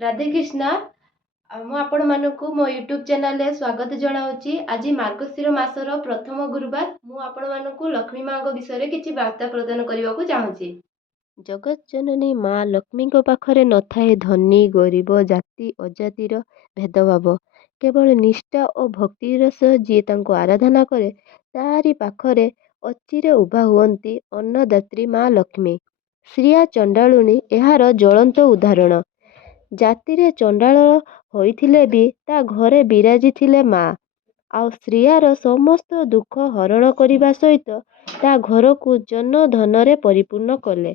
ରାଧେ କୃଷ୍ଣ। ମୁଁ ଆପଣମାନଙ୍କୁ ମୋ ୟୁଟ୍ୟୁବ୍ ଚ୍ୟାନେଲରେ ସ୍ୱାଗତ ଜଣାଉଛି। ଆଜି ମାର୍ଗଶିର ମାସର ପ୍ରଥମ ଗୁରୁବାର। ମୁଁ ଆପଣମାନଙ୍କୁ ଲକ୍ଷ୍ମୀ ମାଙ୍କ ବିଷୟରେ କିଛି ବାର୍ତ୍ତା ପ୍ରଦାନ କରିବାକୁ ଚାହୁଁଛି। ଜଗତ୍ ଜନନୀ ମା ଲକ୍ଷ୍ମୀଙ୍କ ପାଖରେ ନଥାଏ ଧନୀ ଗରିବ ଜାତି ଅଜାତିର ଭେଦଭାବ। କେବଳ ନିଷ୍ଠା ଓ ଭକ୍ତିର ସହ ଯିଏ ତାଙ୍କୁ ଆରାଧନା କରେ ତାହାରି ପାଖରେ ଅଚିରେ ଉଭା ହୁଅନ୍ତି ଅନ୍ନଦାତ୍ରୀ ମା ଲକ୍ଷ୍ମୀ। ଶ୍ରିୟା ଚଣ୍ଡାଳୁଣୀ ଏହାର ଜ୍ୱଳନ୍ତ ଉଦାହରଣ। ଜାତିରେ ଚଣ୍ଡାଳ ହୋଇଥିଲେ ବି ତା ଘରେ ବିରାଜିଥିଲେ ମା। ଆଉ ଶ୍ରିୟାର ସମସ୍ତ ଦୁଃଖ ହରଣ କରିବା ସହିତ ତା ଘରକୁ ଜନ ଧନରେ ପରିପୂର୍ଣ୍ଣ କଲେ।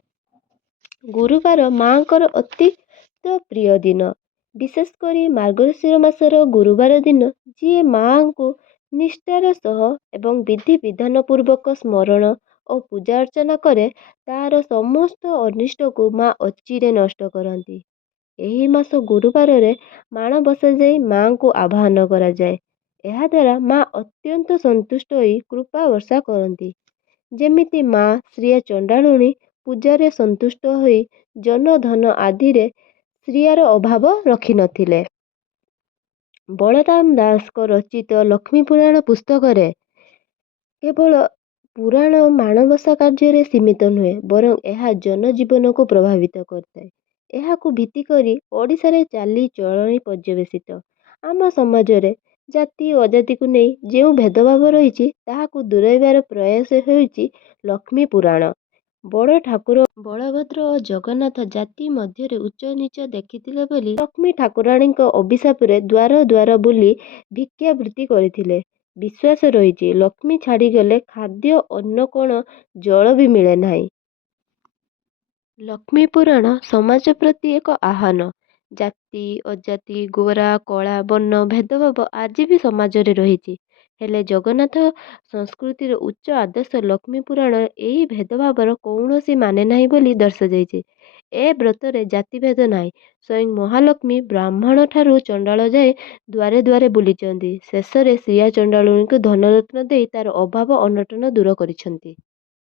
ଗୁରୁବାର ମାଙ୍କର ଅତ୍ୟନ୍ତ ପ୍ରିୟ ଦିନ। ବିଶେଷ କରି ମାର୍ଗଶିର ମାସର ଗୁରୁବାର ଦିନ ଯିଏ ମାଙ୍କୁ ନିଷ୍ଠାର ସହ ଏବଂ ବିଧି ବିଧାନ ପୂର୍ବକ ସ୍ମରଣ ଓ ପୂଜା ଅର୍ଚ୍ଚନା କରେ ତାହାର ସମସ୍ତ ଅନିଷ୍ଟକୁ ମା ଅଚିରେ ନଷ୍ଟ କରନ୍ତି। ଏହି ମାସ ଗୁରୁବାରରେ ମାଣ ବସାଯାଇ ମାଙ୍କୁ ଆବାହନ କରାଯାଏ। ଏହାଦ୍ୱାରା ମା ଅତ୍ୟନ୍ତ ସନ୍ତୁଷ୍ଟ ହୋଇ କୃପା ବର୍ଷା କରନ୍ତି। ଯେମିତି ମା ଶ୍ରିୟା ଚଣ୍ଡାଳୁଣୀ ପୂଜାରେ ସନ୍ତୁଷ୍ଟ ହୋଇ ଜନ ଧନ ଆଦିରେ ଶ୍ରିୟାର ଅଭାବ ରଖିନଥିଲେ। ବଳରାମ ଦାସଙ୍କ ରଚିତ ଲକ୍ଷ୍ମୀ ପୁରାଣ ପୁସ୍ତକରେ କେବଳ ପୁରାଣ ମାଣବସା କାର୍ଯ୍ୟରେ ସୀମିତ ନୁହେଁ ବରଂ ଏହା ଜନଜୀବନକୁ ପ୍ରଭାବିତ କରିଥାଏ। ଏହାକୁ ଭିତ୍ତି କରି ଓଡ଼ିଶାରେ ଚାଲିଚଳଣି ପର୍ଯ୍ୟବେସିତ। ଆମ ସମାଜରେ ଜାତି ଅଜାତିକୁ ନେଇ ଯେଉଁ ଭେଦଭାବ ରହିଛି ତାହାକୁ ଦୂରାଇବାର ପ୍ରୟାସ ହେଉଛି ଲକ୍ଷ୍ମୀ ପୁରାଣ। ବଡ଼ ଠାକୁର ବଳଭଦ୍ର ଓ ଜଗନ୍ନାଥ ଜାତି ମଧ୍ୟରେ ଉଚ୍ଚ ନୀଚ ଦେଖିଥିଲେ ବୋଲି ଲକ୍ଷ୍ମୀ ଠାକୁରାଣୀଙ୍କ ଅଭିଶାପରେ ଦ୍ୱାର ଦ୍ୱାର ବୁଲି ଭିକ୍ଷାବୃତ୍ତି କରିଥିଲେ। ବିଶ୍ୱାସ ରହିଛି ଲକ୍ଷ୍ମୀ ଛାଡ଼ିଗଲେ ଖାଦ୍ୟ ଅନ୍ନ କଣ ଜଳ ବି ମିଳେ ନାହିଁ। ଲକ୍ଷ୍ମୀ ପୁରାଣ ସମାଜ ପ୍ରତି ଏକ ଆହ୍ୱାନ। ଜାତି ଅଜାତି ଗୋରା କଳା ବର୍ଣ୍ଣ ଭେଦଭାବ ଆଜି ବି ସମାଜରେ ରହିଛି। ହେଲେ ଜଗନ୍ନାଥ ସଂସ୍କୃତିର ଉଚ୍ଚ ଆଦର୍ଶ ଲକ୍ଷ୍ମୀ ପୁରାଣରେ ଏହି ଭେଦଭାବର କୌଣସି ମାନେ ନାହିଁ ବୋଲି ଦର୍ଶାଯାଇଛି। ଏ ବ୍ରତରେ ଜାତିଭେଦ ନାହିଁ। ସ୍ୱୟଂ ମହାଲକ୍ଷ୍ମୀ ବ୍ରାହ୍ମଣ ଠାରୁ ଚଣ୍ଡାଳ ଯାଏ ଦ୍ୱାରେ ଦ୍ୱାରେ ବୁଲିଛନ୍ତି। ଶେଷରେ ଶ୍ରିୟା ଚଣ୍ଡାଳୁଣୀକୁ ଧନରତ୍ନ ଦେଇ ତାର ଅଭାବ ଅନଟନ ଦୂର କରିଛନ୍ତି।